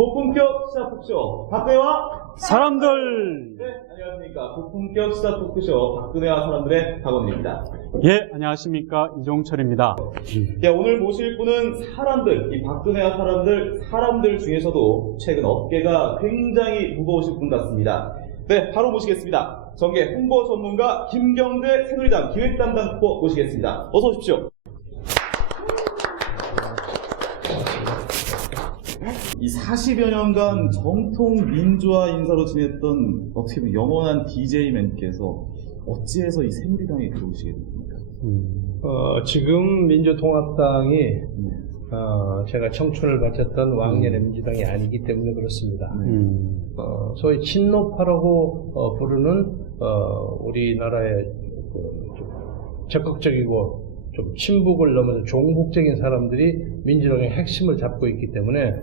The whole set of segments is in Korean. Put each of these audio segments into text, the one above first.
고품격 시사 토크쇼 박근혜와 사람들. 네, 안녕하십니까. 고품격 시사 토크쇼 박근혜와 사람들의 박원입니다. 예, 안녕하십니까. 이종철입니다. 오늘 모실 분은 사람들, 이 박근혜와 사람들 중에서도 최근 어깨가 굉장히 무거우신 분 같습니다. 네, 바로 모시겠습니다. 정계 홍보 전문가 김경대 새누리당 기획담당 후보 모시겠습니다. 어서 오십시오. 이 40여 년간 정통 민주화 인사로 지냈던 어떻게 보면 영원한 DJ맨께서 어찌해서 이 새누리당에 들어오시게 됩니까? 지금 민주통합당이 제가 청춘을 바쳤던 왕년의 민주당이 아니기 때문에 그렇습니다. 소위 친노파라고 부르는 우리나라의 좀 적극적이고 좀 친북을 넘어서 종북적인 사람들이 민주당의 핵심을 잡고 있기 때문에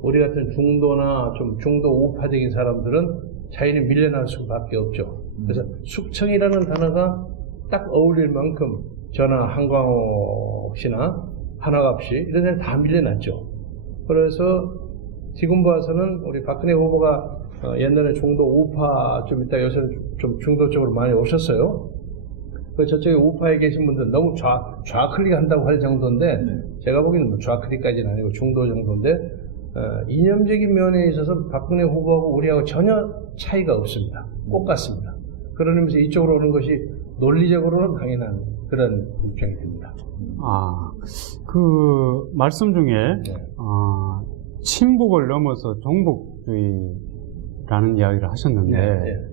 우리 같은 중도나 좀 중도 우파적인 사람들은 자연히 밀려날 수밖에 없죠. 그래서 숙청이라는 단어가 딱 어울릴 만큼 저나 한광호 씨나 한화갑 씨 이런 데는 다 밀려났죠. 그래서 지금 봐서는 우리 박근혜 후보가 옛날에 중도 우파 좀 있다 요새는 좀 중도 쪽으로 많이 오셨어요. 그 저쪽에 우파에 계신 분들 너무 좌클릭 한다고 할 정도인데 제가 보기에는 뭐 좌클릭까지는 아니고 중도 정도인데 이념적인 면에 있어서 박근혜 후보하고 우리하고 전혀 차이가 없습니다. 똑같습니다. 그런 의미에서 이쪽으로 오는 것이 논리적으로는 당연한 그런 입장이 듭니다. 그 말씀 중에 친북을 넘어서 종북주의라는 이야기를 하셨는데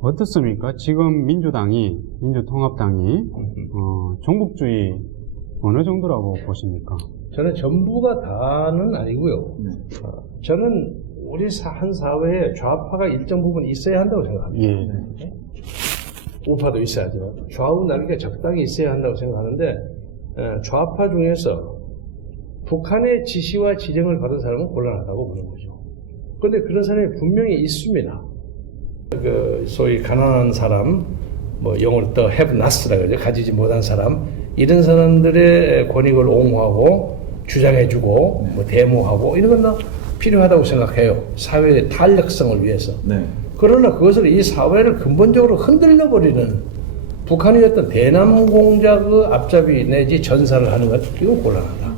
어떻습니까? 지금 민주통합당이 종북주의 어느 정도라고 보십니까? 저는 전부가 다는 아니고요. 저는 우리 한 사회에 좌파가 일정 부분 있어야 한다고 생각합니다. 우파도 있어야죠. 좌우 날개가 적당히 있어야 한다고 생각하는데 좌파 중에서 북한의 지시와 지령을 받은 사람은 곤란하다고 보는 거죠. 그런데 그런 사람이 분명히 있습니다. 그 소위 가난한 사람, 뭐 영어로 더 have not라고 그러죠. 가지지 못한 사람, 이런 사람들의 권익을 옹호하고 주장해주고 뭐 데모하고 이런 건 다 필요하다고 생각해요. 사회의 탄력성을 위해서. 그러나 그것을 이 사회를 근본적으로 흔들려버리는 북한의 어떤 대남 공작의 앞잡이 내지 전사를 하는 것, 이건 곤란하다.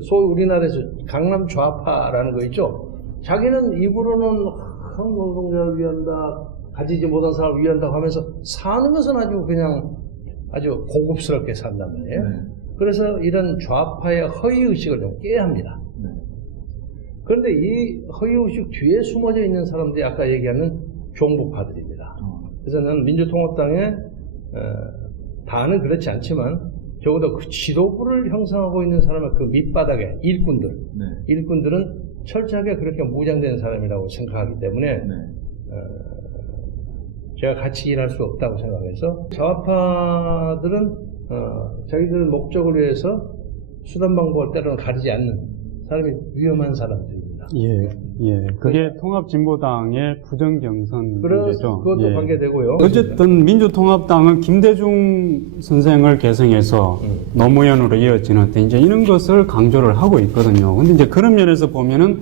소위 우리나라에서 강남 좌파라는 거 있죠. 자기는 입으로는 한국노동자를 위한다, 가지지 못한 사람을 위한다고 하면서 사는 것은 아주 고급스럽게 산단 말이에요. 그래서 이런 좌파의 허위의식을 좀 깨야 합니다. 그런데 이 허위의식 뒤에 숨어져 있는 사람들이 아까 얘기하는 종북파들입니다. 그래서 나는 민주통합당에 다는 그렇지 않지만 적어도 그 지도부를 형성하고 있는 사람의 그 밑바닥에 일꾼들은 철저하게 그렇게 무장된 사람이라고 생각하기 때문에 제가 같이 일할 수 없다고 생각해서 좌파들은 자기들 목적을 위해서 수단 방법을 때로는 가리지 않는 사람이 위험한 사람들입니다. 그게 통합진보당의 부정경선 문제죠. 그것도 관계되고요. 어쨌든 민주통합당은 김대중 선생을 계승해서 노무현으로 이어지는 이제 이런 것을 강조를 하고 있거든요. 근데 이제 그런 면에서 보면은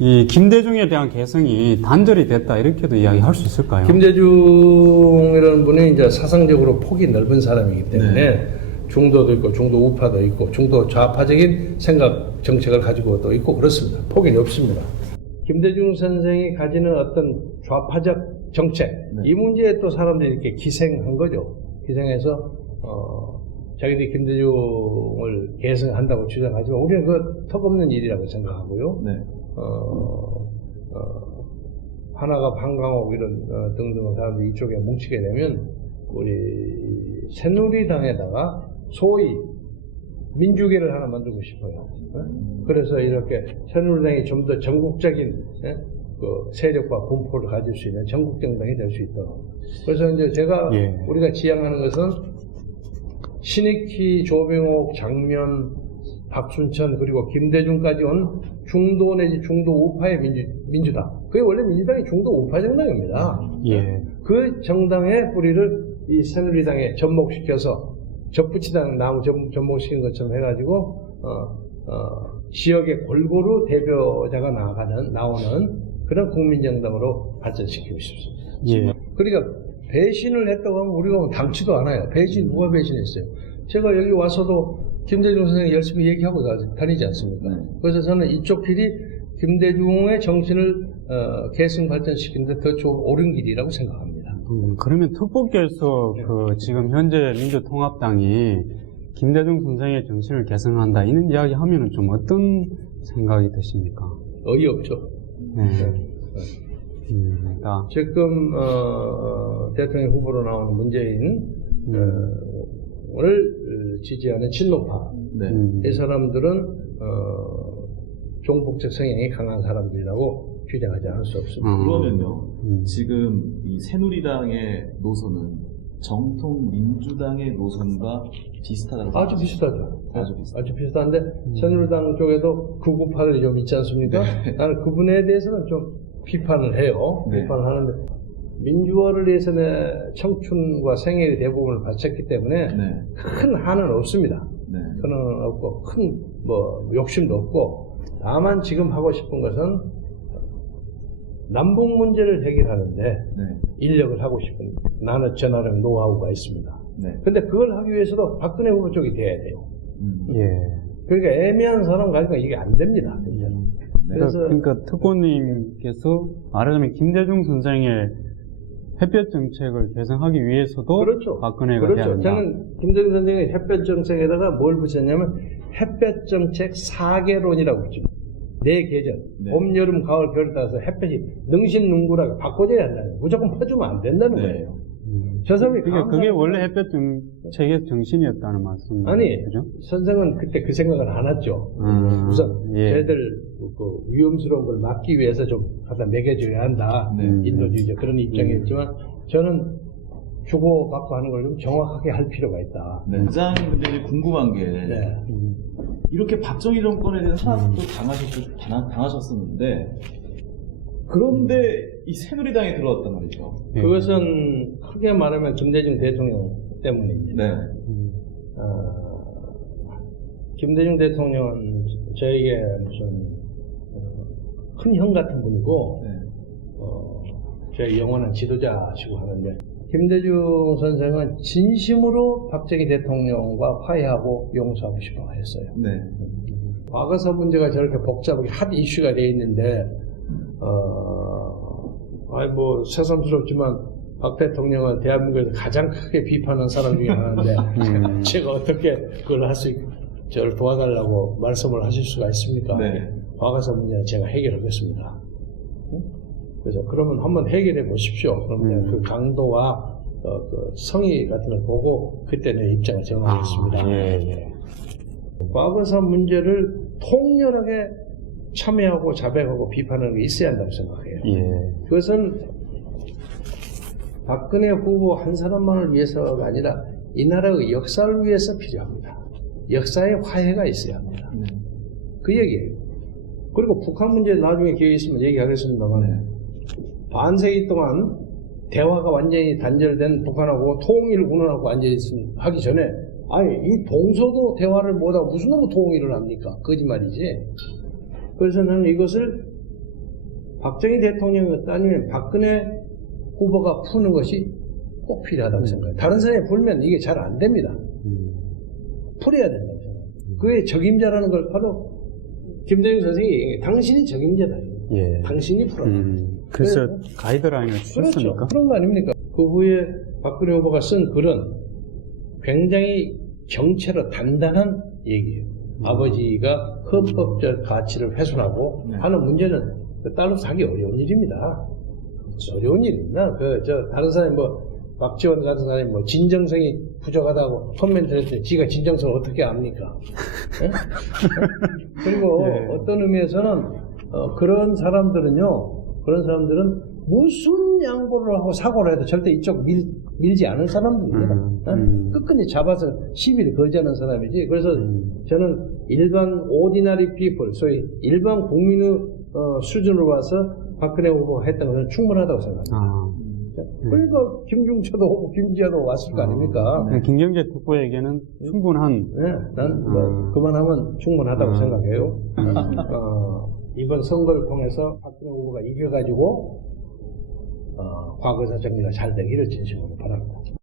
이 김대중에 대한 개성이 단절이 됐다 이렇게도 이야기할 수 있을까요? 김대중이라는 분이 이제 사상적으로 폭이 넓은 사람이기 때문에 중도도 있고 중도 우파도 있고 중도 좌파적인 생각 정책을 가지고도 있고 그렇습니다. 폭이 넓습니다. 김대중 선생이 가지는 어떤 좌파적 정책 이 문제에 또 사람들이 이렇게 기생한 거죠. 기생해서 자기들이 김대중을 계승한다고 주장하지만 우리는 그 턱없는 일이라고 생각하고요. 하나가 한광호 이런 등등 사람들이 이쪽에 뭉치게 되면 우리 새누리당에다가 소위 민주계를 하나 만들고 싶어요. 그래서 이렇게 새누리당이 좀 더 전국적인 그 세력과 분포를 가질 수 있는 전국 정당이 될 수 있도록. 그래서 이제 제가 우리가 지향하는 것은 신익희, 조병옥, 장면, 박순천 그리고 김대중까지 온 중도 내지 중도 우파의 민주당. 그게 원래 민주당이 중도 우파 정당입니다. 그 정당의 뿌리를 이 새누리당에 접목시켜서 접붙이다는 나무 접목시킨 것처럼 해가지고 지역의 골고루 대표자가 나오는 그런 국민정당으로 발전시키고 싶습니다. 예. 그러니까 배신을 했다고 하면 우리가 당치도 않아요. 배신 누가 배신했어요? 제가 여기 와서도 김대중 선생이 열심히 얘기하고 다니지 않습니까? 그래서 저는 이쪽 길이 김대중의 정신을 계승 발전시키는 데 더 옳은 길이라고 생각합니다. 그러면 특보께서 그 지금 현재 민주통합당이 김대중 선생의 정신을 계승한다 이런 이야기 하면은 좀 어떤 생각이 드십니까? 어이없죠. 네. 지금 대통령 후보로 나오는 문재인을 지지하는 친노파 이 사람들은 종북적 성향이 강한 사람들이라고 규정하지 않을 수 없습니다. 그러면요, 지금 이 새누리당의 노선은 정통 민주당의 노선과 비슷하다고 아주 비슷하죠. 아주 비슷한데 새누리당 쪽에도 극우파들이 좀 있지 않습니까? 나는 그분에 대해서는 좀 비판을 해요. 비판을 하는데 민주화를 위해서는 청춘과 생애의 대부분을 바쳤기 때문에 큰 한은 없습니다. 큰 한은 없고 큰 뭐 욕심도 없고 다만 지금 하고 싶은 것은 남북 문제를 해결하는데 인력을 하고 싶은 나는 저 나름의 노하우가 있습니다. 근데 그걸 하기 위해서도 박근혜 후보 쪽이 돼야 돼요. 그러니까 애매한 사람 가지고 이게 안 됩니다. 그러니까 특보님께서 말하자면 김대중 선생의 햇볕 정책을 개선하기 위해서도 그렇죠. 박근혜가 돼야 한다. 저는 김대중 선생의 햇볕 정책에다가 뭘 붙였냐면 햇볕 정책 4개론이라고 붙입니다. 4계절, 봄, 여름, 가을, 겨울 따라서 햇볕이 능신능구라고 바꿔줘야 한다는 거예요. 무조건 퍼주면 안 된다는 거예요. 저 사람이 그러니까 그게 원래 햇볕 정책의 정신이었다는 말씀이죠. 아니, 그죠? 선생은 그때 그 생각을 안 했죠. 우선 쟤들 그 위험스러운 걸 막기 위해서 좀 갖다 먹여줘야 한다. 인도주의자 그런 입장이었지만 저는 주고받고 하는 걸 좀 정확하게 할 필요가 있다. 가장 근데 궁금한 게 이렇게 박정희 정권에 대해서 하나도 당하셨었는데 그런데 이 새누리당에 들어왔단 말이죠. 그것은 크게 말하면 김대중 대통령 때문입니다. 김대중 대통령은 저에게 무슨 큰 형 같은 분이고 저희 영원한 지도자시고 하는데 김대중 선생은 진심으로 박정희 대통령과 화해하고 용서하고 싶어 했어요. 과거사 문제가 저렇게 복잡하게 핫 이슈가 되어 있는데 뭐 새삼스럽지만 박 대통령은 대한민국에서 가장 크게 비판한 사람 중에 하나인데 제가 어떻게 그걸 할 수 저를 도와달라고 말씀을 하실 수가 있습니까? 과거사 문제는 제가 해결하겠습니다. 그래서 그러면 한번 해결해 보십시오. 그러면 그 강도와 그 성의 같은 걸 보고 그때 내 입장을 정하겠습니다. 과거사 문제를 통렬하게 참여하고 자백하고 비판하는 게 있어야 한다고 생각해요. 그것은 박근혜 후보 한 사람만을 위해서가 아니라 이 나라의 역사를 위해서 필요합니다. 역사의 화해가 있어야 합니다. 그 얘기예요. 그리고 북한 문제 나중에 기회 있으면 얘기하겠습니다만 반세기 동안 대화가 완전히 단절된 북한하고 통일 운운하고 완전히 하기 전에 아니 이 동서도 대화를 못하고 무슨 놈의 통일을 합니까? 거짓말이지. 그래서 저는 이것을 박정희 대통령이 아니면 박근혜 후보가 푸는 것이 꼭 필요하다고 생각해요. 다른 사람이 풀면 이게 잘 안 됩니다. 풀어야 된다고 생각해요. 그의 적임자라는 걸 바로 김대중 선생이 당신이 적임자다. 당신이 풀어라. 그래서 가이드라인을 주셨습니까? 그렇죠. 그런 거 아닙니까? 그 후에 박근혜 후보가 쓴 글은 굉장히 정체로 단단한 얘기예요. 아버지가 헌법적 가치를 훼손하고 하는 문제는 따로서 하기 어려운 일입니다. 어려운 일입니다. 다른 사람이 박지원 같은 사람이 진정성이 부족하다고 코멘트를 했더니 지가 진정성을 어떻게 압니까? 그리고 어떤 의미에서는 그런 사람들은 무슨 양보를 하고 사고를 해도 절대 이쪽 밀지 않은 사람들입니다. 끝까지 잡아서 시비를 걸지 않은 사람이지. 그래서 저는 일반 오디나리 피플, 소위 일반 국민의 수준으로 봐서 박근혜 후보가 했던 것은 충분하다고 생각합니다. 그러니까 김중철도 오고 김지아도 왔을 거 아닙니까? 김경재 특보에게는 충분한 네, 난 뭐 그만하면 충분하다고 생각해요. 이번 선거를 통해서 박근혜 후보가 이겨가지고 과거사 정리가 잘 되기를 진심으로 바랍니다.